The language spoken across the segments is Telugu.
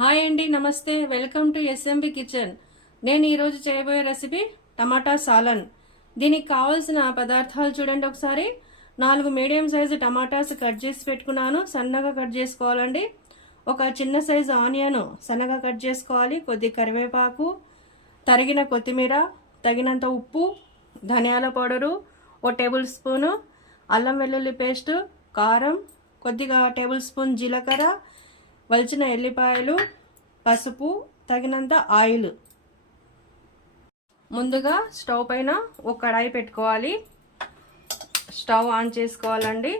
హాయ్ అండి, నమస్తే. Welcome to SMB kitchen. నేను ఈరోజు చేయబోయే రెసిపీ టమాటా సాలన్. దీనికి కావాల్సిన పదార్థాలు చూడండి ఒకసారి. 4 మీడియం సైజు టమాటాస్ కట్ చేసి పెట్టుకున్నాను. సన్నగా కట్ చేసుకోవాలండి. ఒక చిన్న సైజు ఆనియన్ సన్నగా కట్ చేసుకోవాలి. కొద్ది కరివేపాకు, తరిగిన కొత్తిమీర, తగినంత ఉప్పు, ధనియాల పౌడరు, 1 టేబుల్ స్పూను అల్లం వెల్లుల్లి పేస్ట్, కారం, కొద్దిగా టేబుల్ స్పూన్ జీలకర్ర, వలిచిన ఎల్లిపాయలు, పసుపు, తగినంత ఆయిల్. ముందుగా స్టవ్ పైన ఒక కడాయి పెట్టుకోవాలి. స్టవ్ ఆన్ చేసుకోవాలండి.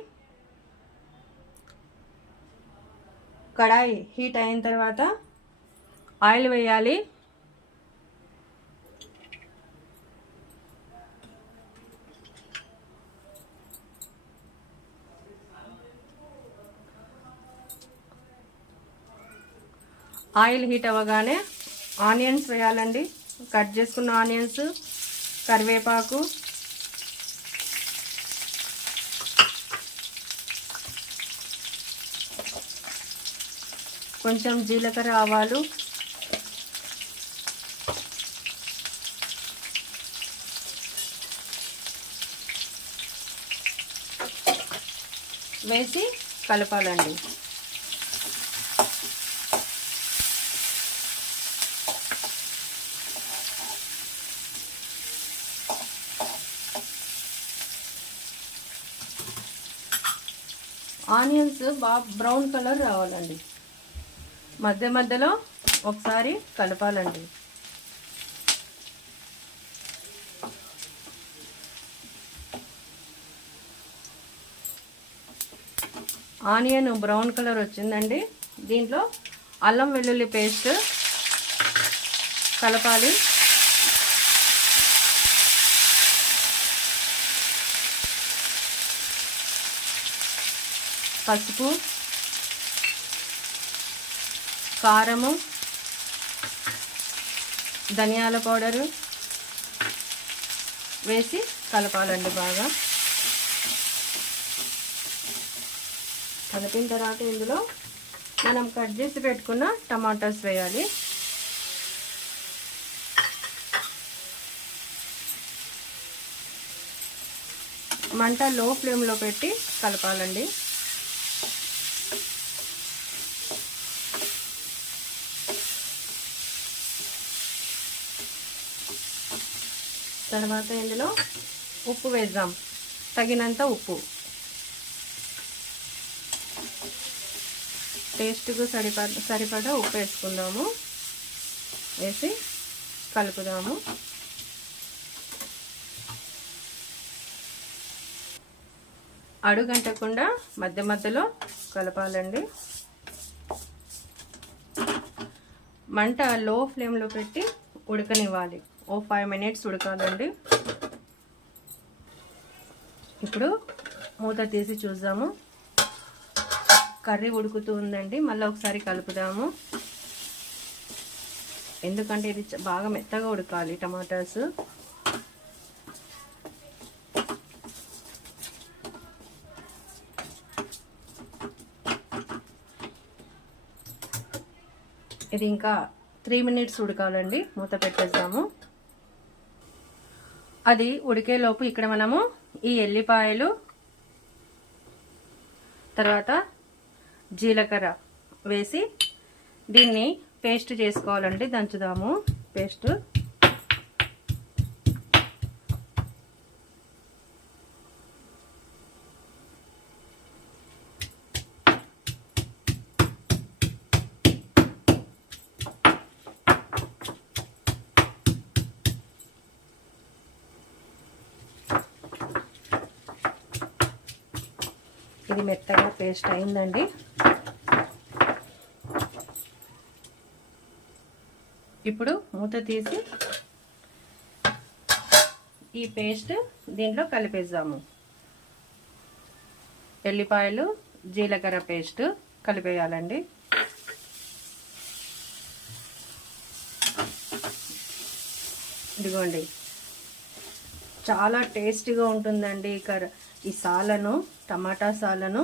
కడాయి హీట్ అయిన తర్వాత ఆయిల్ వేయాలి. ఆయిల్ హీట్ అవ్వగానే ఆనియన్స్ వేయాలండి. కట్ చేసుకున్న ఆనియన్స్, కరివేపాకు, కొంచెం జీలకర్ర, ఆవాలు, వేసి కలపాలండి. ఆనియన్స్ బాగా బ్రౌన్ కలర్ రావాలండి. మధ్య మధ్యలో ఒకసారి కలపాలండి. ఆనియన్ బ్రౌన్ కలర్ వచ్చిందండి. దీంట్లో అల్లం వెల్లుల్లి పేస్ట్ కలపాలి. పసుపు, కారము, ధనియాల పౌడరు వేసి కలపాలండి. బాగా కలిపిన తర్వాత ఇందులో మనం కట్ చేసి పెట్టుకున్న టమాటాస్ వేయాలి. మంట లో ఫ్లేమ్లో పెట్టి కలపాలండి. తర్వాత ఇందులో ఉప్పు వేద్దాం. తగినంత ఉప్పు, టేస్ట్కు సరిపడా ఉప్పు వేసుకుందాము. వేసి కలుపుదాము. అడుగంటకుండా మధ్య మధ్యలో కలపాలండి. మంట లో ఫ్లేమ్లో పెట్టి ఉడకనివ్వాలి. 5 మినిట్స్ ఉడకాలండి. ఇప్పుడు మూత తీసి చూద్దాము. కర్రీ ఉడుకుతూ ఉందండి. మళ్ళీ ఒకసారి కలుపుదాము. ఎందుకంటే ఇది బాగా మెత్తగా ఉడకాలి టమాటాస్. ఇది ఇంకా 3 మినిట్స్ ఉడకాలండి. మూత పెట్టేద్దాము. అది ఉడికేలోపు ఇక్కడ మనము ఈ ఎల్లిపాయలు, తర్వాత జీలకర్ర వేసి దీన్ని పేస్ట్ చేసుకోవాలండి. దంచుదాము పేస్ట్. ఇది మెత్తగా పేస్ట్ అయిందండి. ఇప్పుడు మూత తీసి ఈ పేస్ట్ దీంట్లో కలిపేద్దాము. ఎల్లిపాయలు, జీలకర్ర పేస్ట్ కలిపేయాలండి. ఇదిగోండి, చాలా టేస్టీగా ఉంటుందండి ఈ సాలను, టమాటా సాలను.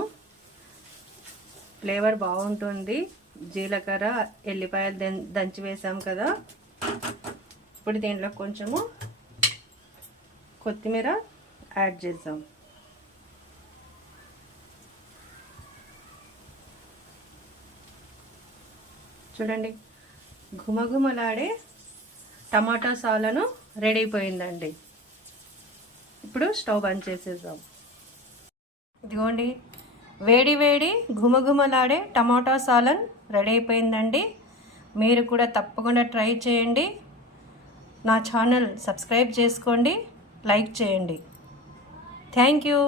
ఫ్లేవర్ బాగుంటుంది. జీలకర్ర ఎల్లిపాయలు దంచి వేసాం కదా. ఇప్పుడు దీంట్లో కొంచెము కొత్తిమీర యాడ్ చేద్దాం. చూడండి, ఘుమఘుమలాడే టమాటా సాలను రెడీ అయిపోయిందండి. ఇప్పుడు స్టవ్ బంద్ చేసేద్దాం. ఇదిగోండి, వేడి వేడి ఘుమఘుమలాడే టమాటా సాలన్ రెడీ అయిపోయిందండి. మీరు కూడా తప్పకుండా ట్రై చేయండి. నా ఛానల్ సబ్స్క్రైబ్ చేసుకోండి, లైక్ చేయండి. Thank you.